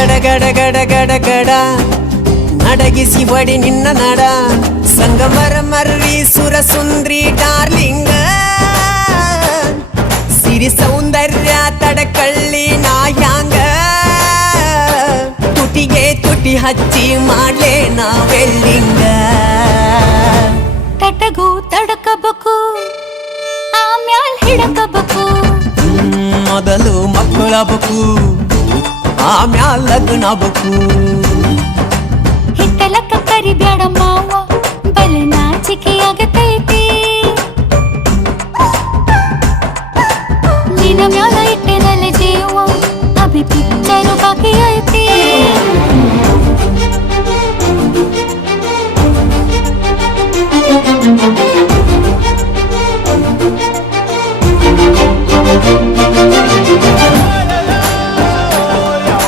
ಗಡ ಗಡ ಗಡ ಗಡ ಗಡ ನಡಗಿಸಿ ಬಡಿ ನಿನ್ನ ನಡ ಸಂಗಮರ ಮರ್ರಿ ಸುರ ಸುಂದ್ರಿ ಡಾರ್ಲಿಂಗ ಸಿರಿ ಸೌಂದರ್ಯ ತಡಕಳ್ಳಿ ನಾಯಾಂಗ ತುಟಿಗೆ ತುಟಿ ಹಚ್ಚಿ ಮಾಡ್ಲೇ ನಾವೆಲ್ಲಿಂಗ ತಟಗೂ ತಡಕಬೇಕು ಆಮ್ಯಾಲ್ ಹಿಡಕಬೇಕು ಮೊದಲು ಮಕ್ಕಳಬೇಕು ಆಮ್ಯಾಲ್ ಲಗ್ನಬೇಕು ಹಿತ್ತಲಕ್ಕ ಕರಿಬ್ಯಾಡ ಮಾವ ಬಲ ನಾಚಿಕೆಯಾಗತೈತಿ ನಿನ್ನ ಮ್ಯಾಲ